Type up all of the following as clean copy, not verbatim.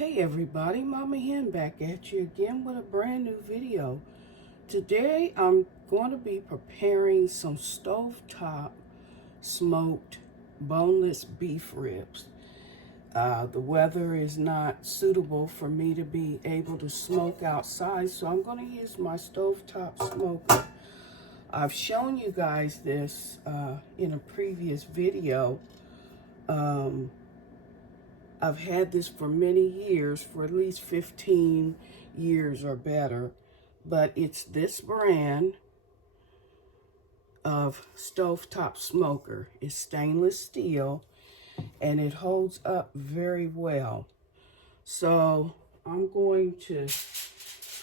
Hey everybody, Mama Hen back at you again with a brand new video. Today I'm going to be preparing some stovetop smoked boneless beef ribs. The weather is not suitable for me to be able to smoke outside, so I'm going to use my stovetop smoker. I've shown you guys this in a previous video. I've had this for many years, for at least 15 years or better, but it's this brand of stovetop smoker. It's stainless steel and it holds up very well. So I'm going to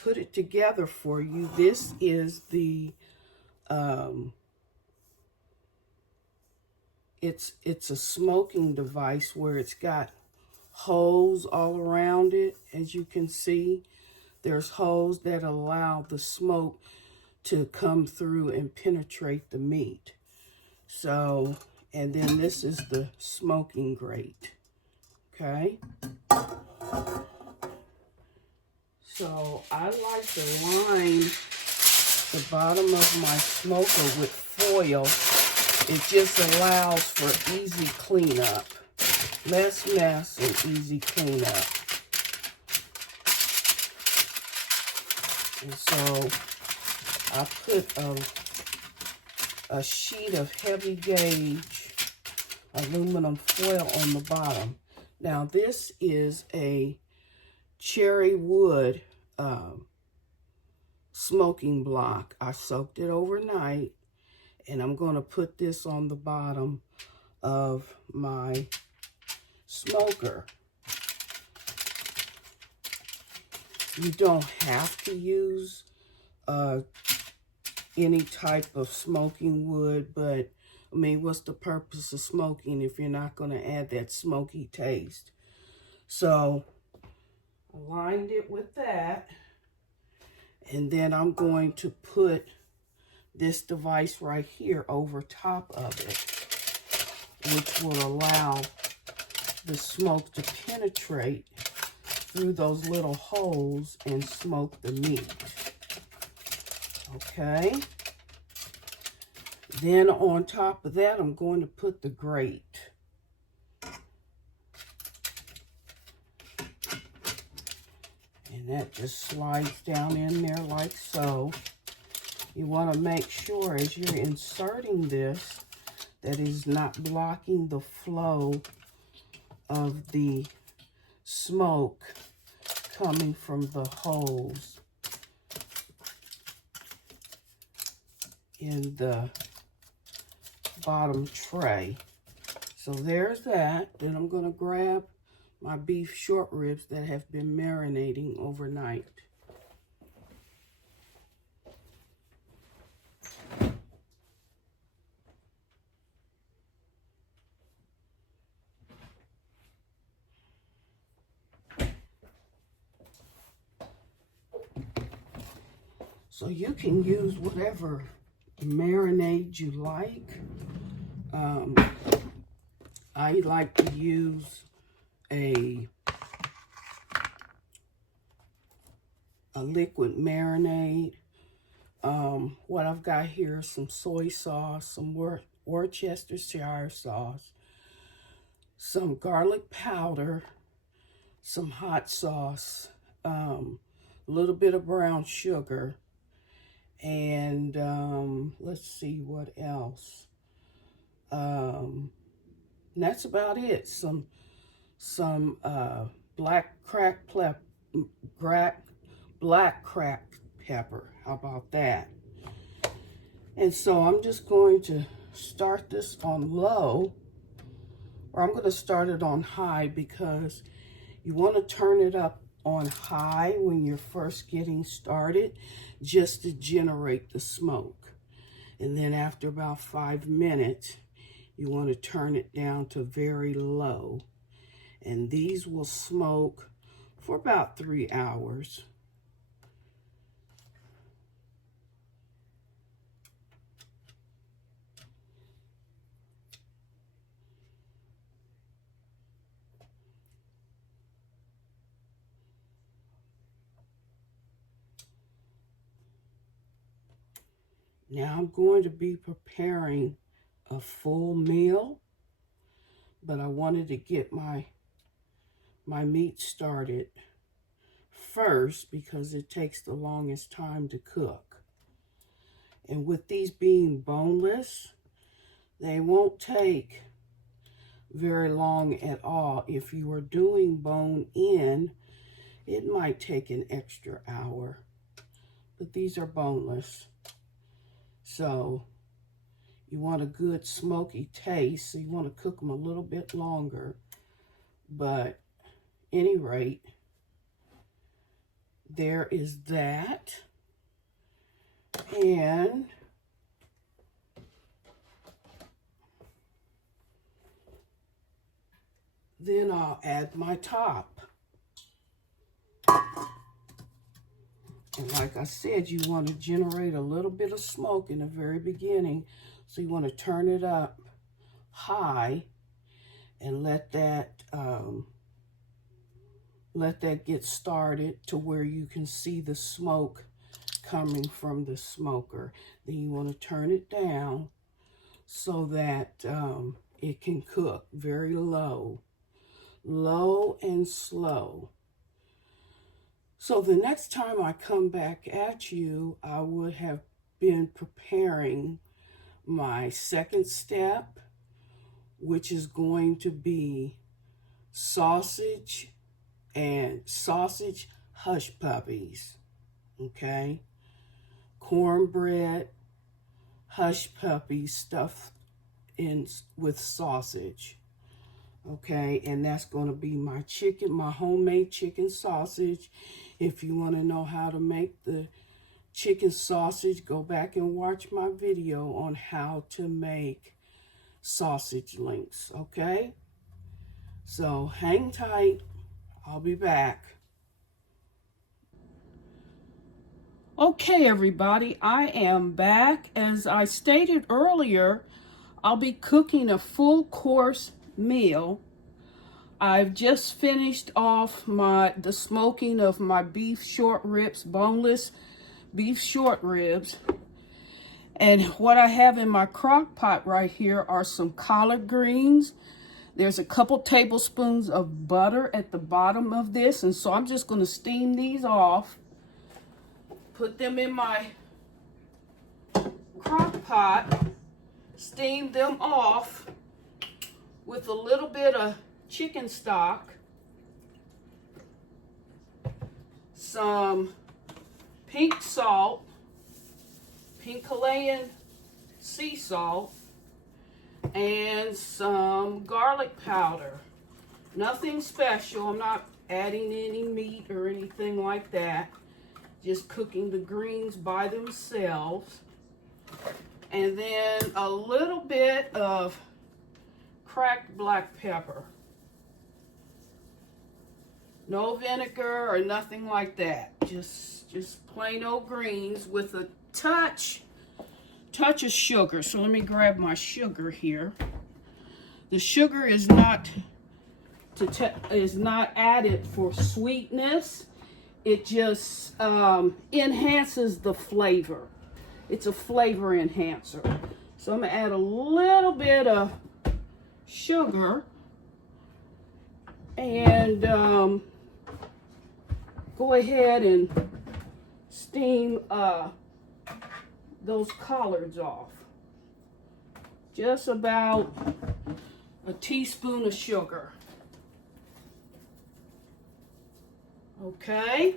put it together for you. This is the it's a smoking device where it's got holes all around it. As you can see, there's holes that allow the smoke to come through and penetrate the meat. So, and then this is the smoking grate. Okay. So I like to line the bottom of my smoker with foil. It just allows for easy cleanup. Less mess and easy cleanup. And so I put a sheet of heavy gauge aluminum foil on the bottom. Now this is a cherry wood smoking block. I soaked it overnight, and I'm going to put this on the bottom of my smoker. You don't have to use any type of smoking wood, but I mean, what's the purpose of smoking if you're not going to add that smoky taste? So I lined it with that, and then I'm going to put this device right here over top of it, which will allow the smoke to penetrate through those little holes and smoke the meat. Okay. Then on top of that, I'm going to put the grate. And that just slides down in there like so. You want to make sure as you're inserting this that it's not blocking the flow of the smoke coming from the holes in the bottom tray. So there's that. Then I'm going to grab my beef short ribs that have been marinating overnight. So you can use whatever marinade you like. I like to use a liquid marinade. What I've got here is some soy sauce, some Worcestershire sauce, some garlic powder, some hot sauce, a little bit of brown sugar, and let's see what else. And that's about it. Some black cracked pepper. How about that? And so I'm just going to start this on low, or I'm going to start it on high, because you want to turn it up on high when you're first getting started, just to generate the smoke. And then after about 5 minutes, you want to turn it down to very low. And these will smoke for about 3 hours. Now I'm going to be preparing a full meal, but I wanted to get my meat started first because it takes the longest time to cook. And with these being boneless, they won't take very long at all. If you are doing bone in, it might take an extra hour, but these are boneless. So you want a good smoky taste, so you want to cook them a little bit longer. But at any rate, there is that. And then I'll add my top. And like I said, you want to generate a little bit of smoke in the very beginning. So you want to turn it up high and let that get started to where you can see the smoke coming from the smoker. Then you want to turn it down so that it can cook very low and slow. So the next time I come back at you, I would have been preparing my second step, which is going to be sausage and sausage hush puppies, okay? Cornbread hush puppies stuffed in with sausage, okay? And that's going to be my chicken, my homemade chicken sausage. If you want to know how to make the chicken sausage, go back and watch my video on how to make sausage links, okay? So hang tight. I'll be back. Okay, everybody, I am back. As I stated earlier, I'll be cooking a full course meal. I've just finished off the smoking of my beef short ribs, boneless beef short ribs. And what I have in my crock pot right here are some collard greens. There's a couple tablespoons of butter at the bottom of this. And so I'm just going to steam these off, put them in my crock pot, steam them off with a little bit of chicken stock, some pink salt, pink Himalayan sea salt, and some garlic powder. Nothing special. I'm not adding any meat or anything like that. Just cooking the greens by themselves. And then a little bit of cracked black pepper. No vinegar or nothing like that. Just plain old greens with a touch of sugar. So let me grab my sugar here. The sugar is not added for sweetness. It just enhances the flavor. It's a flavor enhancer. So I'm gonna add a little bit of sugar and go ahead and steam those collards off. Just about a teaspoon of sugar. Okay.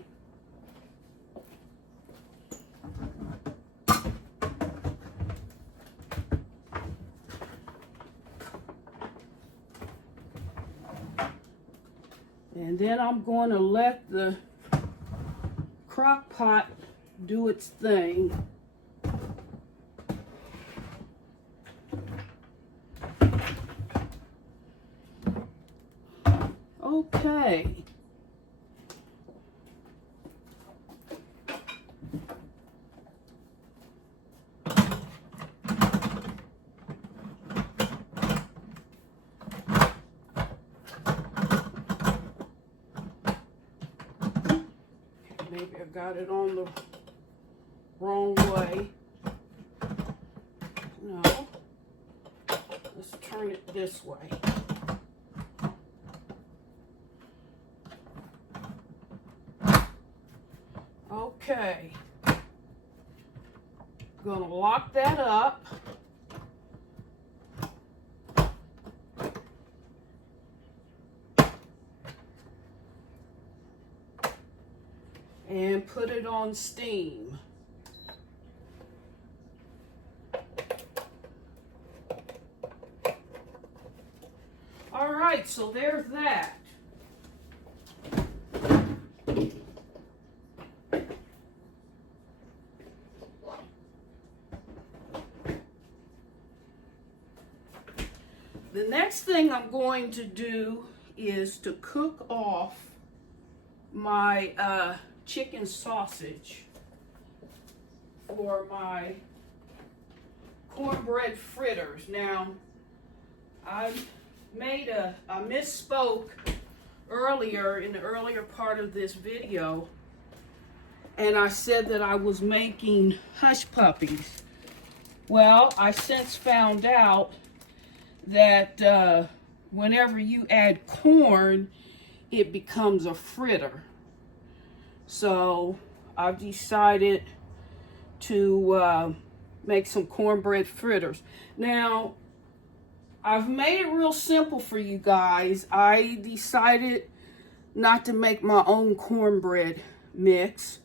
And then I'm going to let the crock pot do its thing. Okay. Maybe I got it on the wrong way. turn it this way. Okay. Gonna lock that up. And put it on steam. All right, so there's that. The next thing I'm going to do is to cook off my chicken sausage for my cornbread fritters. Now, I misspoke earlier in the earlier part of this video, and I said that I was making hush puppies. Well, I since found out that whenever you add corn, it becomes a fritter. So I've decided to make some cornbread fritters. Now, I've made it real simple for you guys. I decided not to make my own cornbread mix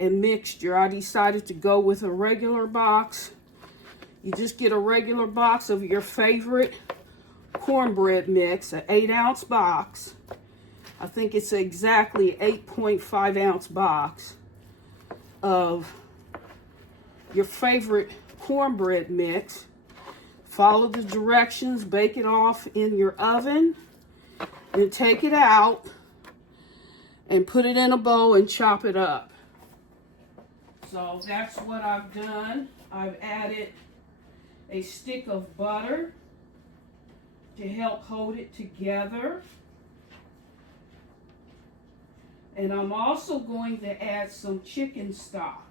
and mixture. I decided to go with a regular box. You just get a regular box of your favorite cornbread mix, an 8-ounce box. I think it's exactly 8.5 ounce box of your favorite cornbread mix. Follow the directions, bake it off in your oven, and take it out and put it in a bowl and chop it up. So that's what I've done. I've added a stick of butter to help hold it together. And I'm also going to add some chicken stock,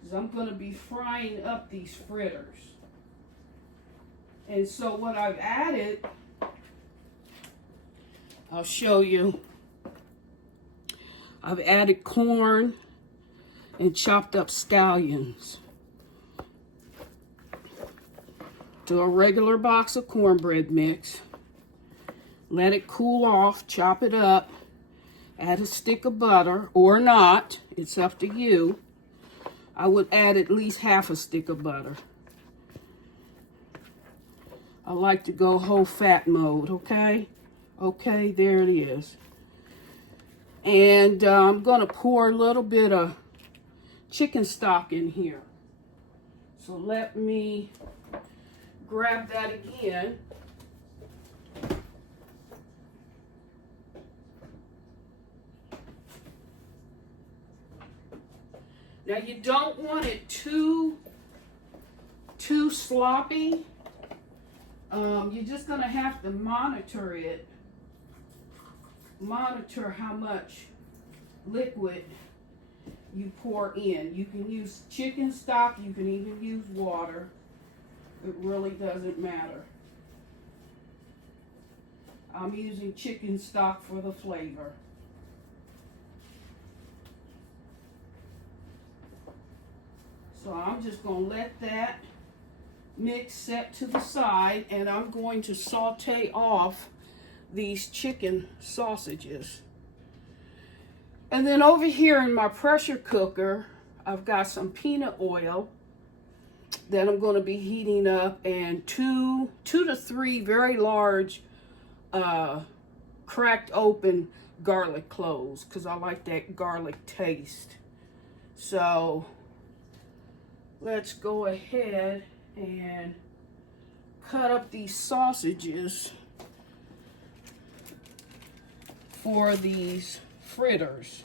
because I'm going to be frying up these fritters. And so what I've added, I'll show you. I've added corn and chopped up scallions to a regular box of cornbread mix. Let it cool off, chop it up, add a stick of butter, or not, it's up to you. I would add at least half a stick of butter. I like to go whole fat mode, okay? Okay, there it is. And I'm gonna pour a little bit of chicken stock in here. So let me grab that again. Now you don't want it too sloppy. You're just gonna have to monitor it. Monitor how much liquid you pour in. You can use chicken stock, you can even use water. It really doesn't matter. I'm using chicken stock for the flavor. So I'm just going to let that mix set to the side, and I'm going to saute off these chicken sausages. And then over here in my pressure cooker, I've got some peanut oil that I'm going to be heating up, and two to three very large cracked open garlic cloves, because I like that garlic taste. So let's go ahead and cut up these sausages for these fritters.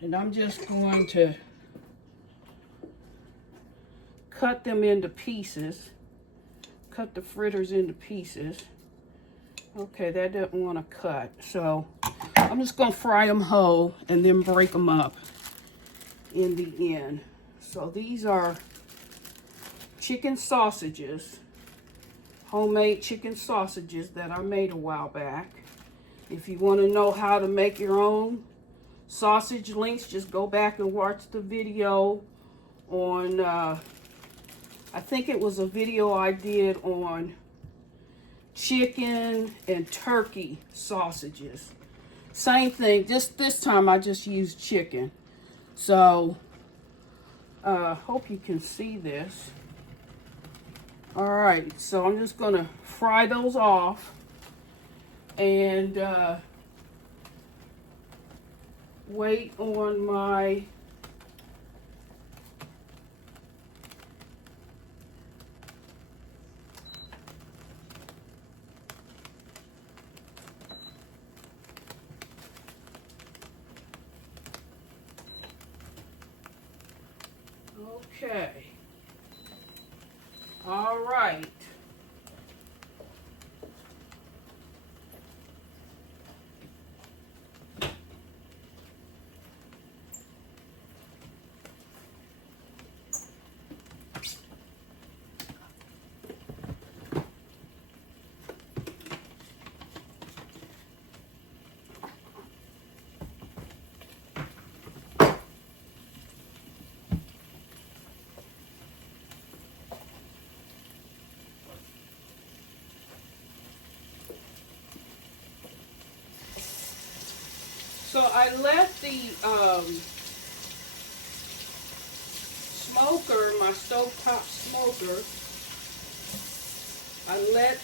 And I'm just going to cut them into pieces. Cut the fritters into pieces. Okay, that doesn't want to cut. So I'm just going to fry them whole and then break them up in the end. So these are chicken sausages, homemade chicken sausages that I made a while back. If you want to know how to make your own sausage links, just go back and watch the video on, I think it was a video I did on chicken and turkey sausages. Same thing, just this time I just used chicken. So, hope you can see this. Alright, so I'm just going to fry those off and wait on my okay. All right. So I let the smoker, my stovetop smoker, I let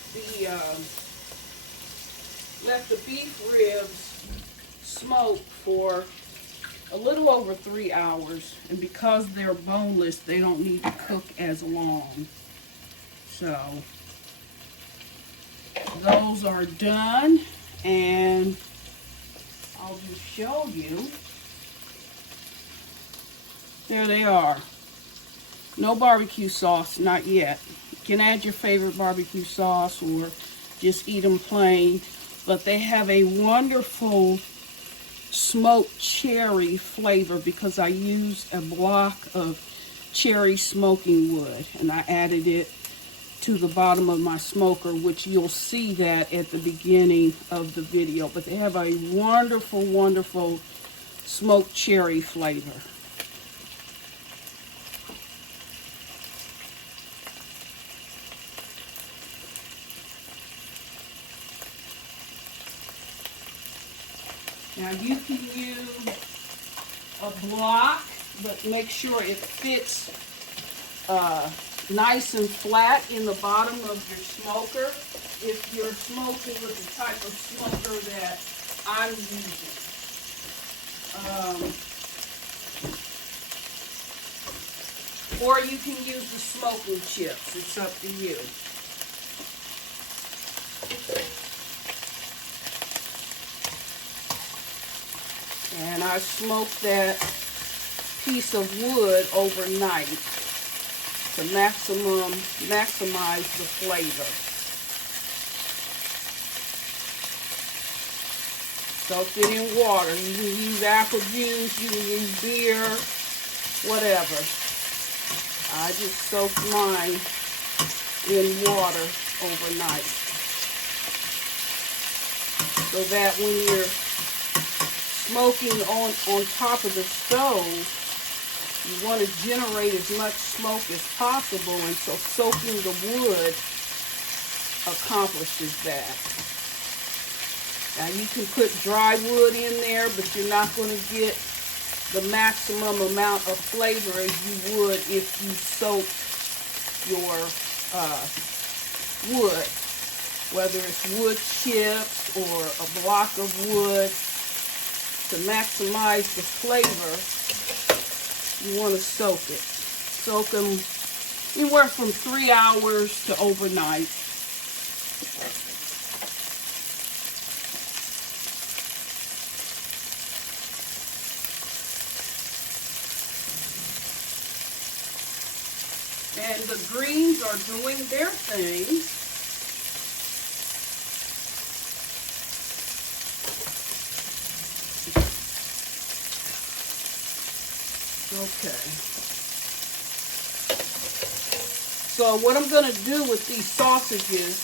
the beef ribs smoke for a little over 3 hours. And because they're boneless, they don't need to cook as long. So those are done, and I'll just show you. There they are. No barbecue sauce, not yet. You can add your favorite barbecue sauce or just eat them plain. But they have a wonderful smoked cherry flavor because I used a block of cherry smoking wood. And I added it to the bottom of my smoker, which you'll see that at the beginning of the video. But they have a wonderful, wonderful smoked cherry flavor. Now you can use a block, but make sure it fits nice and flat in the bottom of your smoker if you're smoking with the type of smoker that I'm using. Or you can use the smoking chips. It's up to you. And I smoked that piece of wood overnight to maximize the flavor. Soak it in water. You can use apple juice, you can use beer, whatever. I just soaked mine in water overnight. So that when you're smoking on top of the stove, you want to generate as much smoke as possible, and so soaking the wood accomplishes that. Now you can put dry wood in there, but you're not going to get the maximum amount of flavor as you would if you soak your wood, whether it's wood chips or a block of wood. To maximize the flavor, you want to soak it. Soak them anywhere from 3 hours to overnight. And the greens are doing their thing. Okay. So what I'm going to do with these sausages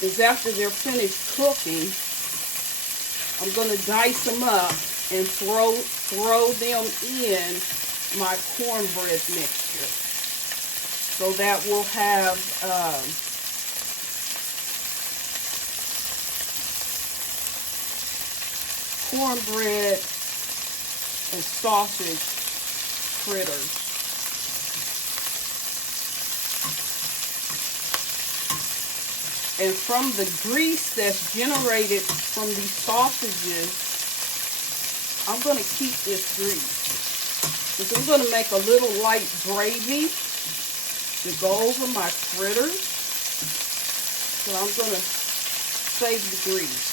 is after they're finished cooking, I'm going to dice them up and throw them in my cornbread mixture. So that we'll have cornbread and sausage fritters. And from the grease that's generated from these sausages, I'm going to keep this grease. Because I'm going to make a little light gravy to go over my fritters. So I'm going to save the grease.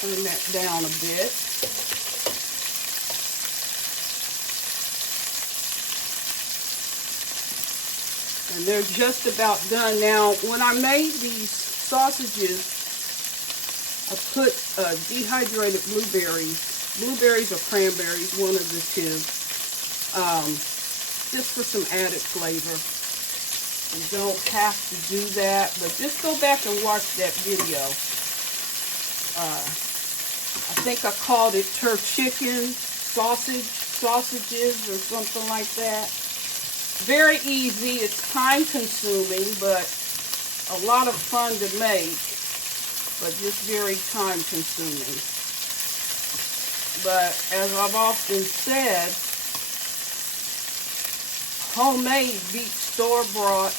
Turn that down a bit. And they're just about done. Now, when I made these sausages, I put dehydrated blueberries or cranberries, one of the two, just for some added flavor. You don't have to do that, but just go back and watch that video. I think I called it chicken sausages or something like that. Very easy. It's time consuming, but a lot of fun to make, but just very time consuming. But as I've often said, homemade beats store-bought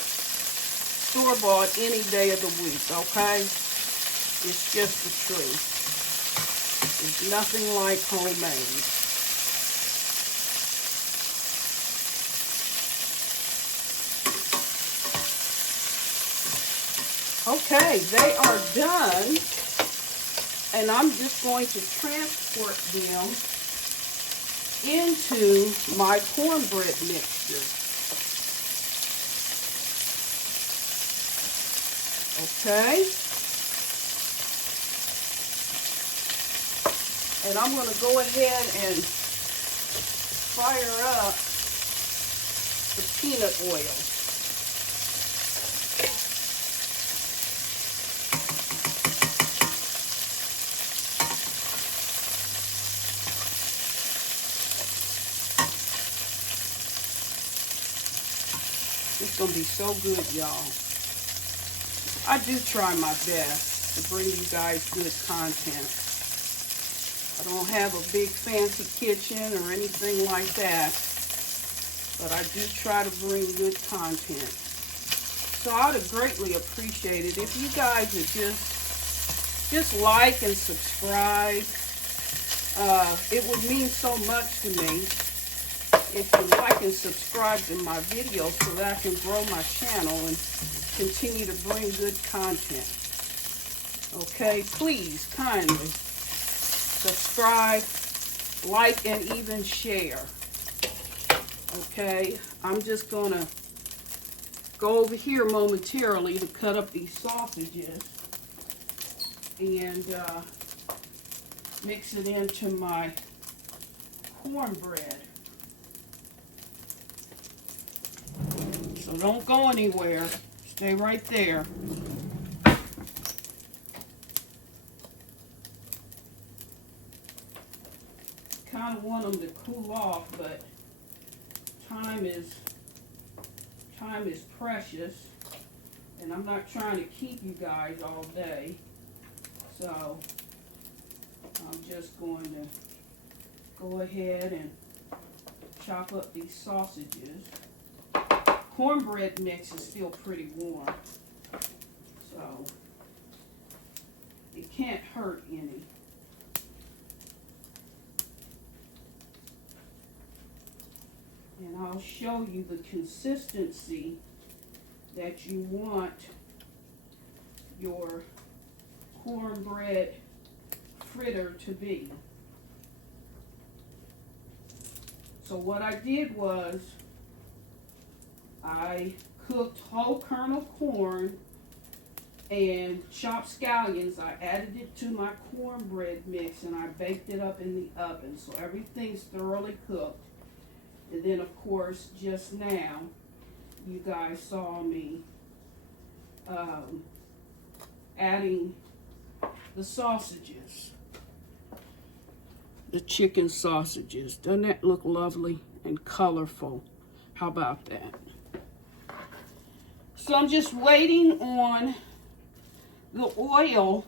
any day of the week, okay? It's just the truth. There's nothing like homemade. Okay, they are done, and I'm just going to transport them into my cornbread mixture. Okay, and I'm going to go ahead and fire up the peanut oil. It's going to be so good, y'all. I do try my best to bring you guys good content. I don't have a big fancy kitchen or anything like that, but I do try to bring good content. So I would greatly appreciate it if you guys would just like and subscribe. It would mean so much to me if you like and subscribe to my videos so that I can grow my channel and continue to bring good content. Okay, please kindly subscribe, like, and even share. Okay, I'm just gonna go over here momentarily to cut up these sausages and mix it into my cornbread. So don't go anywhere. Stay right there. Kind of want them to cool off, but time is precious, and I'm not trying to keep you guys all day. So I'm just going to go ahead and chop up these sausages. Cornbread mix is still pretty warm, so it can't hurt any. And I'll show you the consistency that you want your cornbread fritter to be. So what I did was I cooked whole kernel corn And chopped scallions, I added it to my cornbread mix and I baked it up in the oven. So everything's thoroughly cooked. And then of course, just now, you guys saw me adding the sausages. The chicken sausages. Doesn't that look lovely and colorful? How about that? So I'm just waiting on the oil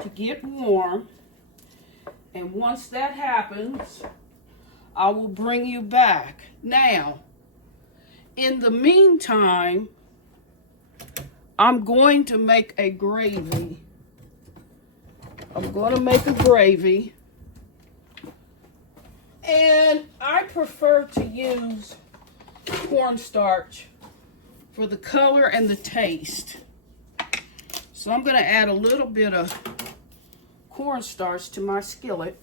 to get warm, and once that happens, I will bring you back. Now, in the meantime, I'm going to make a gravy. I'm going to make a gravy, and I prefer to use cornstarch for the color and the taste. So I'm going to add a little bit of cornstarch to my skillet.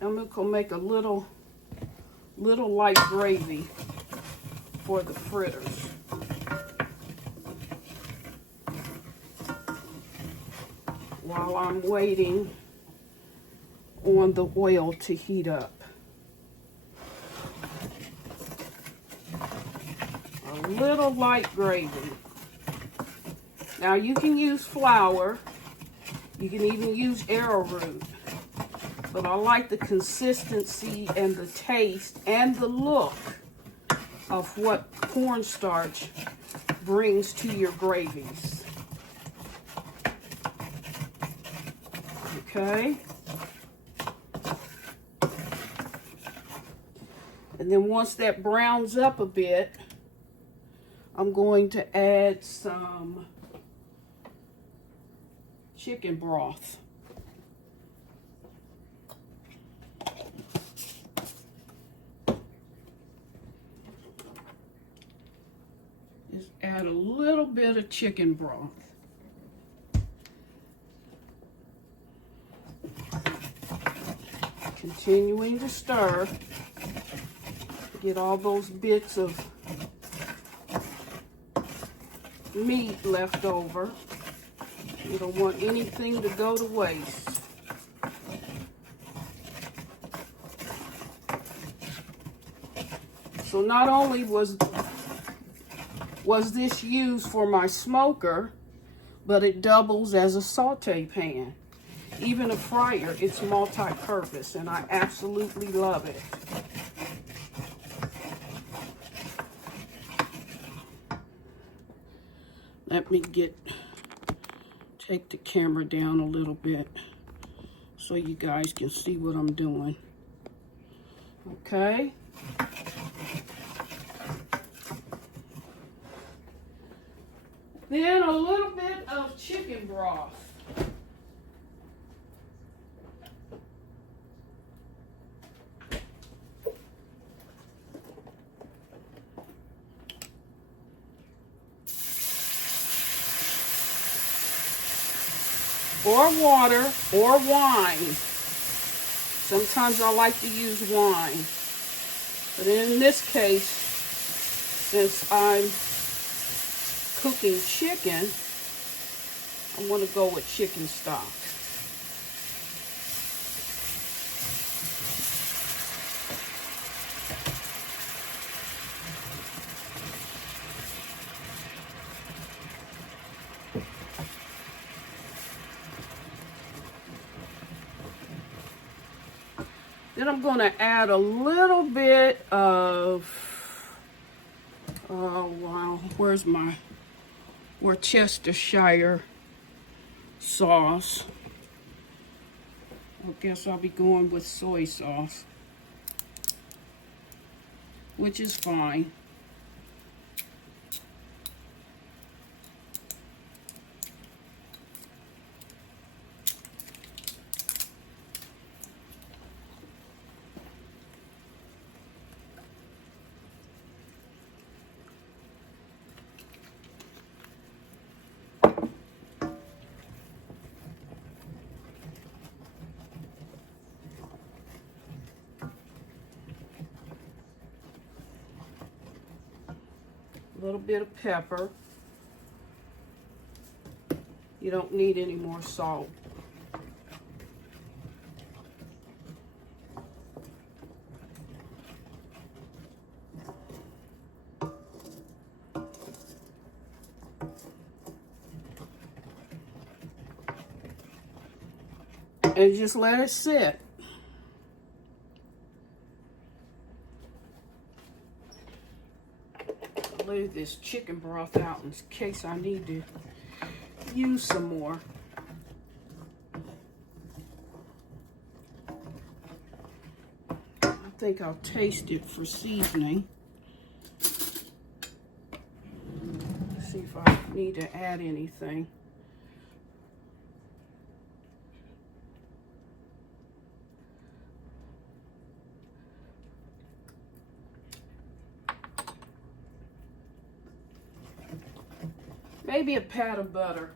I'm going to make a little light gravy for the fritters. While I'm waiting on the oil to heat up. A little light gravy. Now you can use flour. You can even use arrowroot. But I like the consistency and the taste and the look of what cornstarch brings to your gravies. Okay. And then once that browns up a bit, I'm going to add some chicken broth. Just add a little bit of chicken broth. Continuing to stir. Get all those bits of meat left over. You don't want anything to go to waste. So not only was this used for my smoker, but it doubles as a saute pan. Even a fryer, it's multi-purpose, and I absolutely love it. Let me take the camera down a little bit so you guys can see what I'm doing. Okay. Then a little bit of chicken broth. Or water, or wine. Sometimes I like to use wine. But in this case, since I'm cooking chicken, I'm going to go with chicken stock. Then I'm going to add a little bit of, oh wow, where's my Worcestershire sauce. I guess I'll be going with soy sauce, which is fine. A little bit of pepper. You don't need any more salt. And just let it sit. I'll leave this chicken broth out in case I need to use some more. I think I'll taste it for seasoning. See if I need to add anything. Maybe a pat of butter.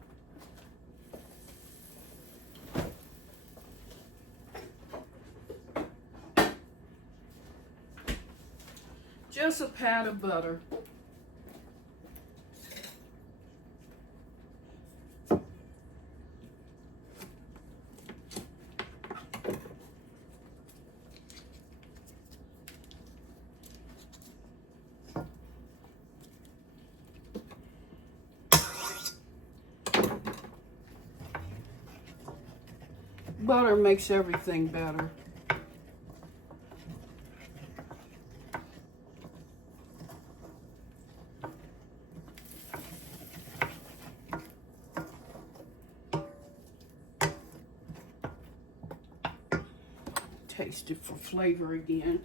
Just a pat of butter. Butter makes everything better. Taste it for flavor again.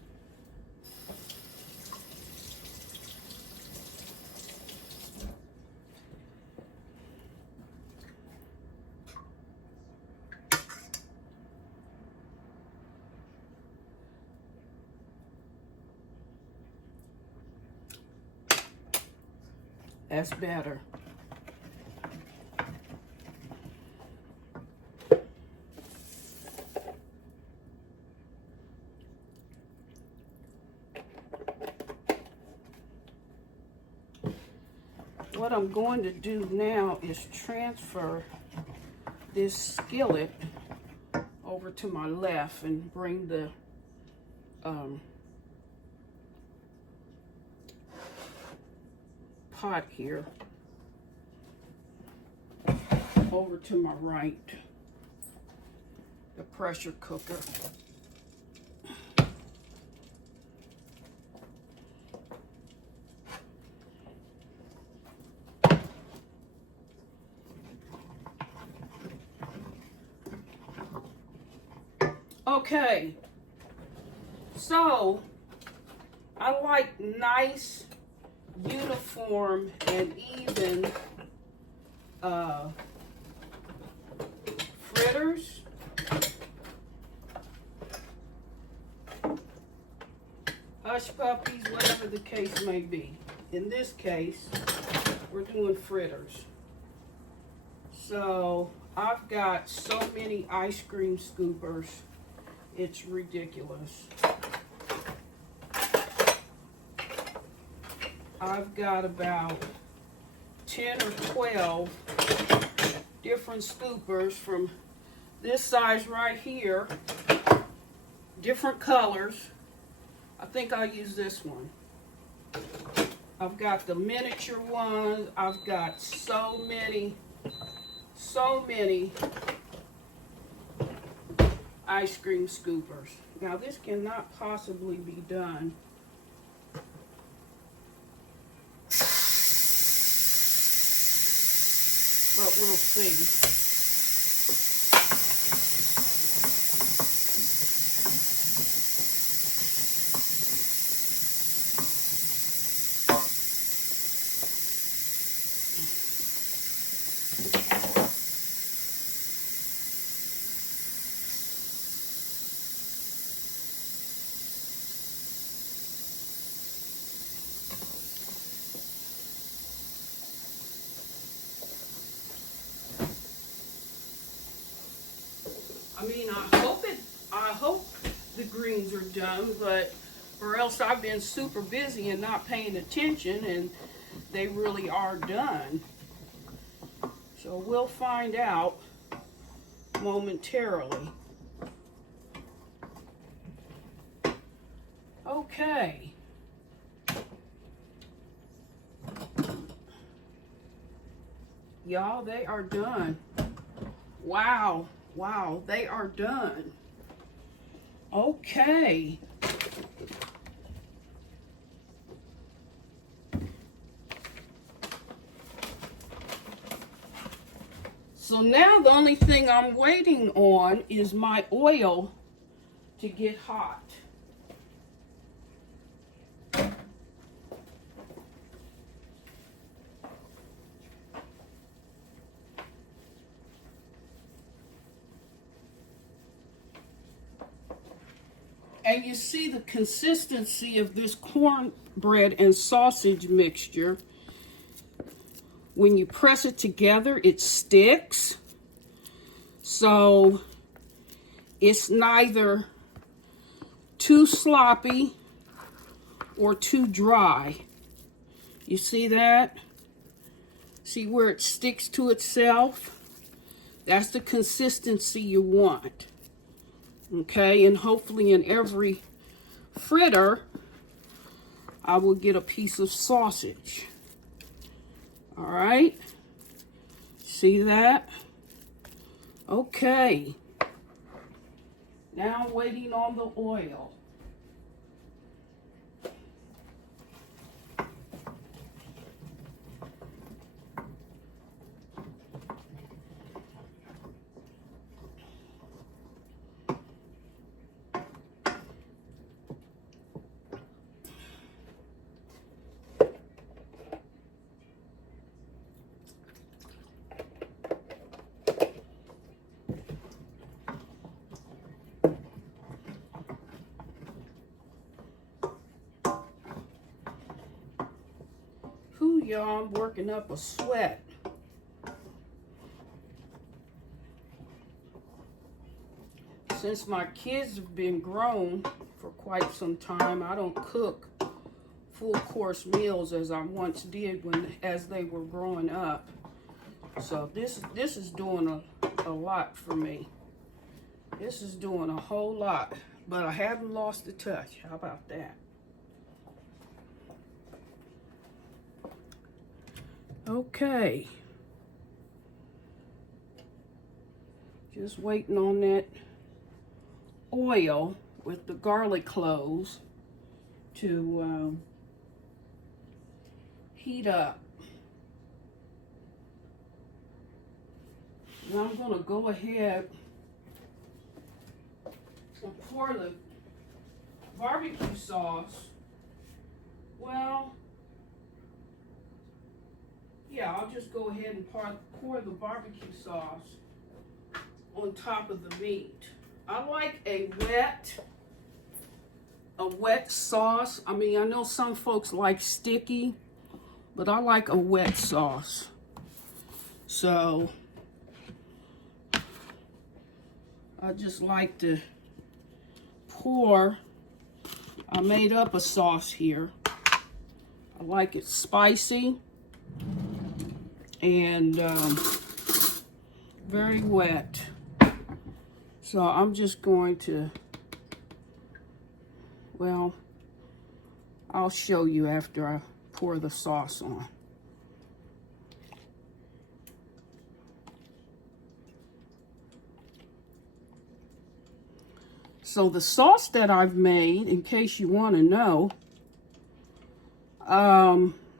That's better. What I'm going to do now is transfer this skillet over to my left and bring the pot here over to my right, the pressure cooker. Okay, so I like nice, uniform, and even fritters. Hush puppies, whatever the case may be. In this case, we're doing fritters. So I've got so many ice cream scoopers, it's ridiculous. I've got about 10 or 12 different scoopers from this size right here, different colors. I think I'll use this one. I've got the miniature ones. I've got so many ice cream scoopers. Now this cannot possibly be done but we'll see. I mean, I hope the greens are done, but or else I've been super busy and not paying attention, and they really are done. So we'll find out momentarily. Okay. Y'all, they are done. Wow, wow, they are done. Okay. So now the only thing I'm waiting on is my oil to get hot. And you see the consistency of this cornbread and sausage mixture. When you press it together, it sticks. So it's neither too sloppy or too dry. You see that? See where it sticks to itself? That's the consistency you want. Okay, and hopefully in every fritter, I will get a piece of sausage. All right, see that? Okay, now I'm waiting on the oil. Y'all, I'm working up a sweat. Since my kids have been grown for quite some time, I don't cook full course meals as I once did as they were growing up. So this is doing a lot for me. This is doing a whole lot, but I haven't lost the touch. How about that? Okay, just waiting on that oil with the garlic cloves to heat up. Now I'm going to go ahead and pour the barbecue sauce. Well, yeah, I'll just go ahead and pour the barbecue sauce on top of the meat. I like a wet sauce. I mean, I know some folks like sticky, but I like a wet sauce. So I just like to pour. I made up a sauce here. I like it spicy and very wet. So I'm just going to, well, I'll show you after I pour the sauce on. So the sauce that I've made, in case you want to know,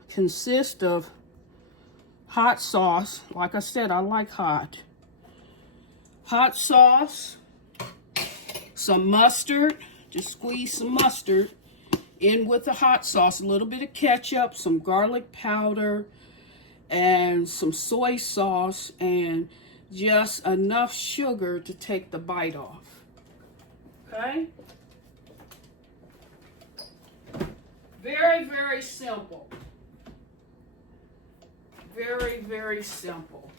consists of hot sauce. Like I said, I like hot. Hot sauce, some mustard, just squeeze some mustard in with the hot sauce, a little bit of ketchup, some garlic powder, and some soy sauce, and just enough sugar to take the bite off. Okay? Very, very simple. Very, very simple.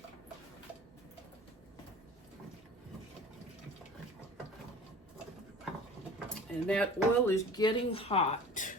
And that oil is getting hot.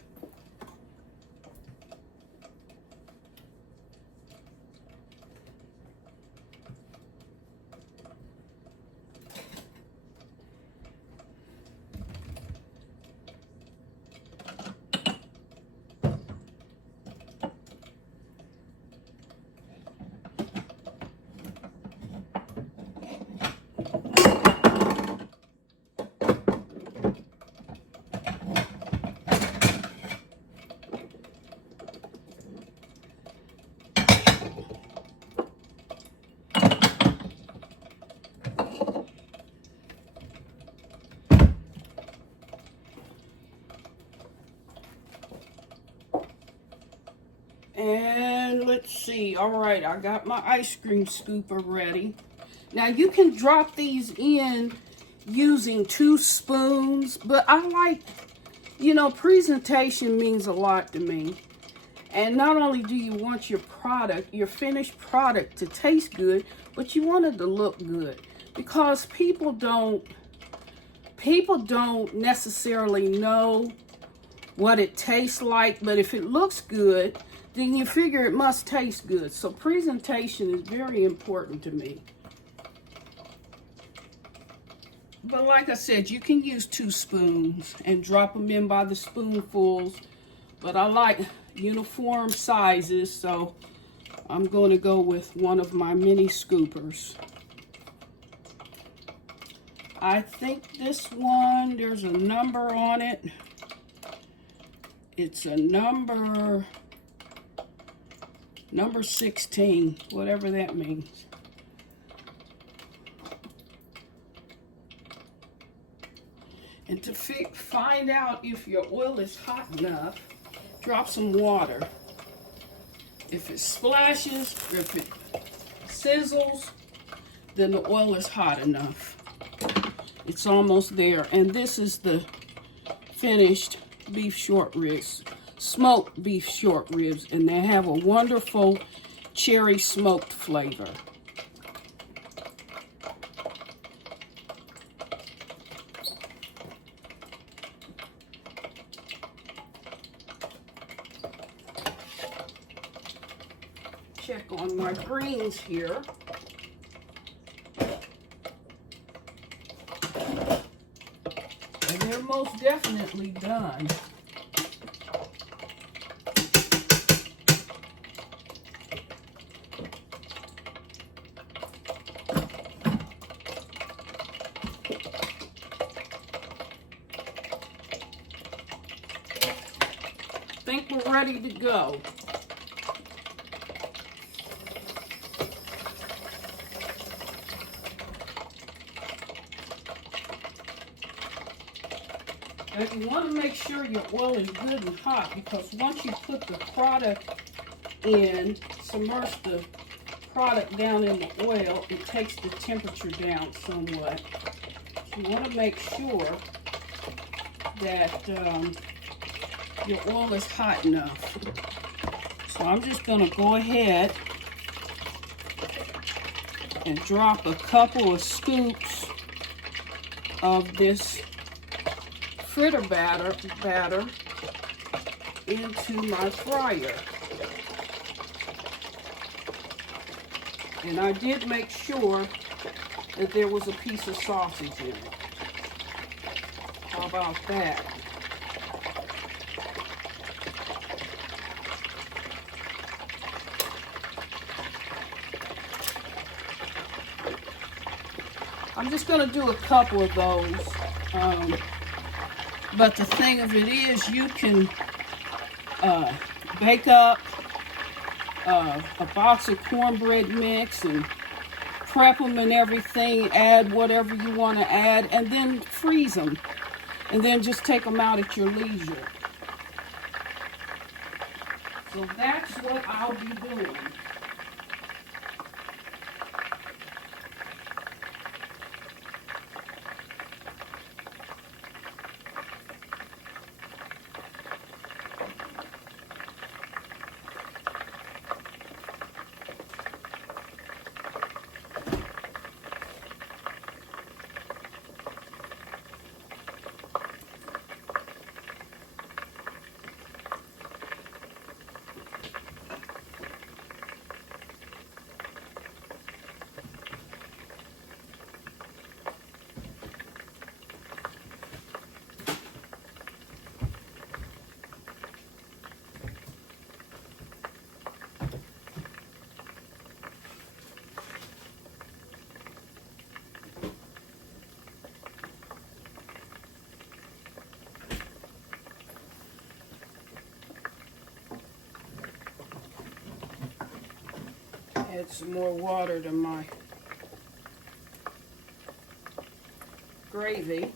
And let's see. All right, I got my ice cream scooper ready. Now you can drop these in using 2 spoons, but I like, you know, presentation means a lot to me. And not only do you want your product, your finished product to taste good, but you want it to look good. Because people don't necessarily know what it tastes like, but if it looks good, then you figure it must taste good. So presentation is very important to me. But like I said, you can use 2 spoons and drop them in by the spoonfuls. But I like uniform sizes, so I'm going to go with one of my mini scoopers. I think this one, there's a number on it. It's a number 16, whatever that means. And to find out if your oil is hot enough, drop some water. If it splashes, or if it sizzles, then the oil is hot enough. It's almost there. And this is the finished beef short ribs, smoked beef short ribs, and they have a wonderful cherry smoked flavor. Check on my greens here. And they're most definitely done. I think we're ready to go. And you want to make sure your oil is good and hot, because once you put the product in, submerge the product down in the oil, it takes the temperature down somewhat. So you want to make sure that your oil is hot enough. So I'm just going to go ahead and drop a couple of scoops of this fritter batter into my fryer. And I did make sure that there was a piece of sausage in it. How about that? I'm just going to do a couple of those. But the thing of it is, you can bake up a box of cornbread mix and prep them and everything, add whatever you want to add, and then freeze them. And then just take them out at your leisure. So that's what I'll be doing. Add some more water to my gravy.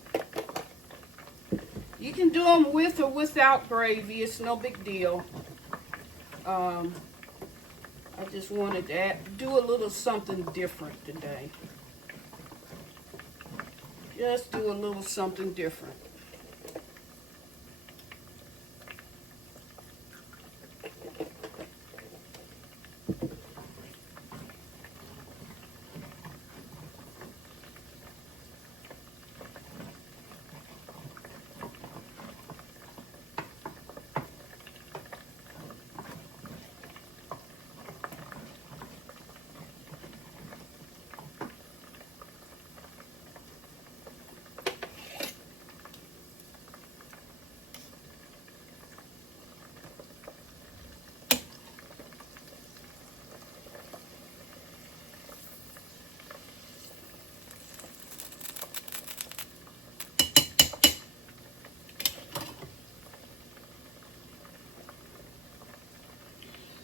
You can do them with or without gravy. It's no big deal. I just wanted to do a little something different today. Just do a little something different.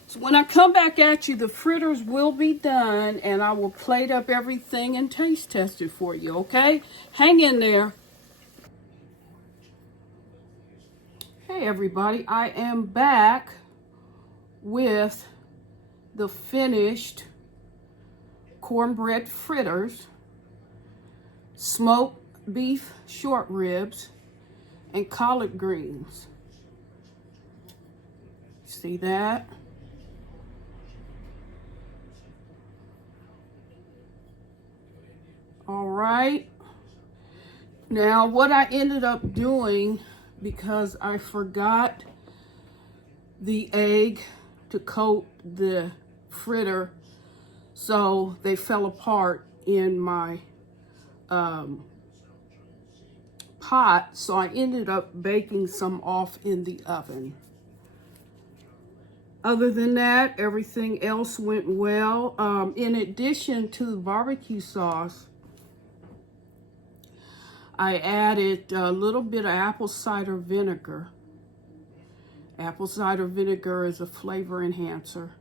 So when I come back at you, the fritters will be done, and I will plate up everything and taste test it for you, okay? Hang in there. Hey everybody, I am back with the finished cornbread fritters, smoked beef short ribs, and collard greens. See that? All right. Now, what I ended up doing, because I forgot the egg to coat the fritter, so they fell apart in my pot, so I ended up baking some off in the oven. Other than that, everything else went well. In addition to the barbecue sauce, I added a little bit of apple cider vinegar. Apple cider vinegar is a flavor enhancer.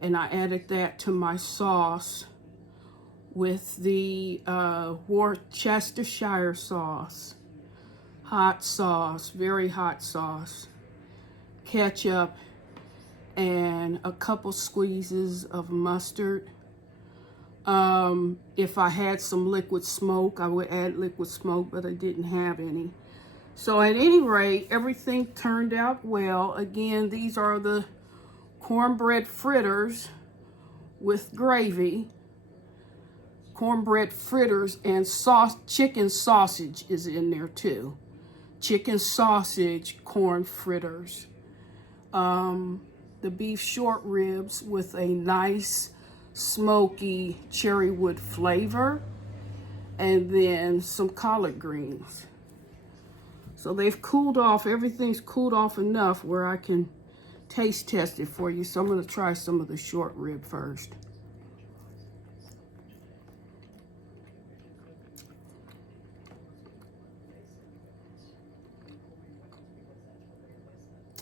And I added that to my sauce with the Worcestershire sauce, hot sauce, very hot sauce, ketchup, and a couple squeezes of mustard. If I had some liquid smoke, I would add liquid smoke, but I didn't have any. So at any rate, everything turned out well. Again, these are the cornbread fritters with gravy. Cornbread fritters and chicken sausage is in there too. Chicken sausage corn fritters. The beef short ribs with a nice smoky cherry wood flavor, and then some collard greens. So they've cooled off. Everything's cooled off enough where I can taste test it for you. So I'm going to try some of the short rib first.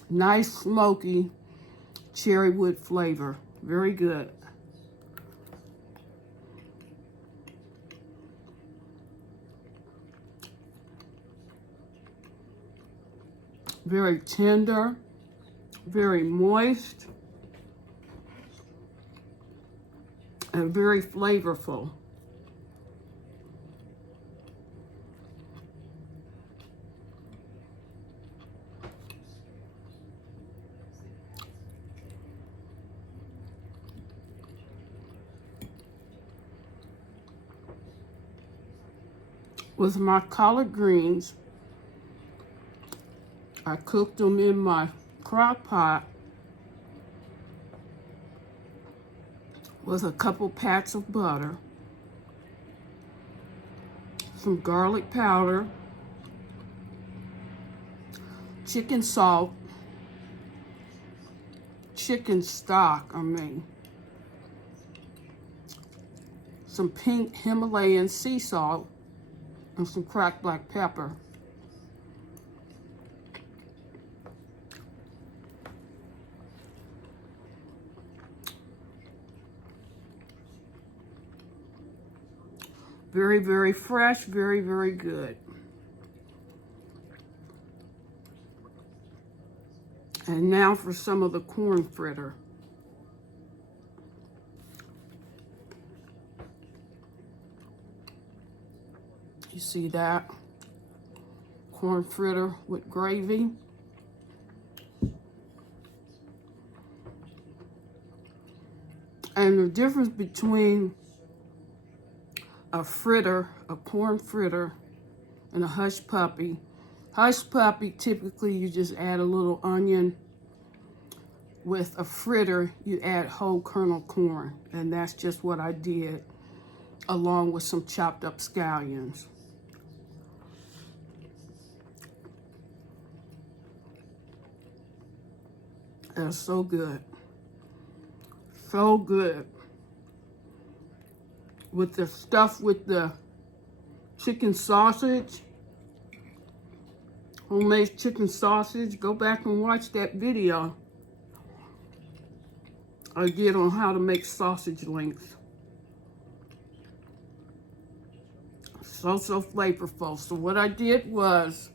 Nice smoky cherry wood flavor. Very good. Very tender, very moist, and very flavorful. With my collard greens, I cooked them in my crock pot with a couple pats of butter, some garlic powder, chicken salt, chicken stock, some pink Himalayan sea salt, and some cracked black pepper. Very, very fresh, very, very good. And now for some of the corn fritter. You see that? Corn fritter with gravy. And the difference between a fritter, a corn fritter, and a hush puppy. Hush puppy, typically you just add a little onion. With a fritter, you add whole kernel corn. And that's just what I did, along with some chopped up scallions. That's so good. So good. With the stuff with the chicken sausage, homemade chicken sausage, go back and watch that video I did on how to make sausage links. So flavorful. So what I did was,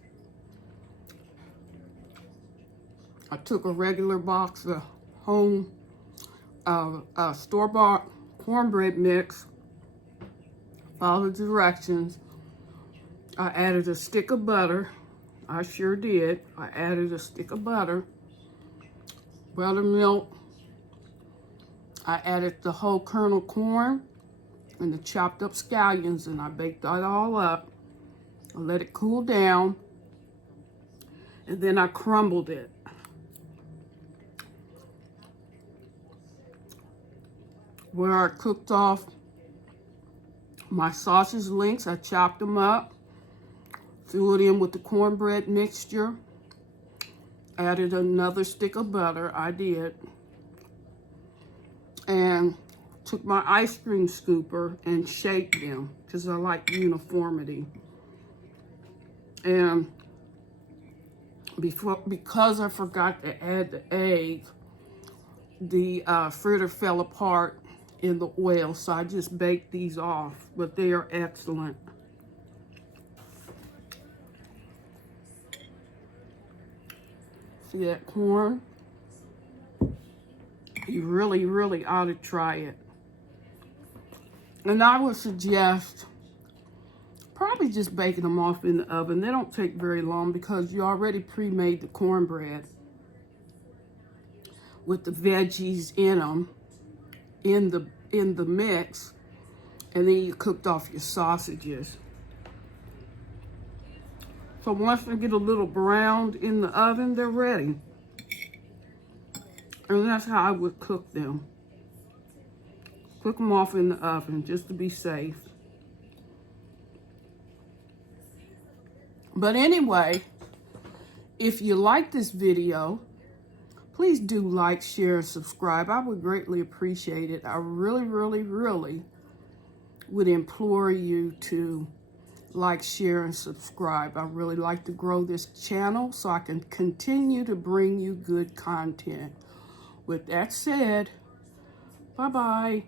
I took a regular box of home store-bought cornbread mix, followed the directions. I added a stick of butter. I sure did. I added a stick of butter, buttermilk. I added the whole kernel corn and the chopped up scallions, and I baked that all up. I let it cool down, and then I crumbled it. Where I cooked off my sausage links, I chopped them up, threw it in with the cornbread mixture, added another stick of butter, I did, and took my ice cream scooper and shaped them because I like uniformity. And because I forgot to add the egg, the fritter fell apart in the oil, so I just baked these off, but they are excellent. See that corn? You really ought to try it. And I would suggest probably just baking them off in the oven. They don't take very long because you already pre-made the cornbread with the veggies in them, in the mix, and then you cooked off your sausages. So once they get a little browned in the oven, they're ready. And that's how I would cook them. Cook them off in the oven just to be safe. But anyway, if you like this video, please do like, share, and subscribe. I would greatly appreciate it. I really would implore you to like, share, and subscribe. I really like to grow this channel so I can continue to bring you good content. With that said, bye-bye.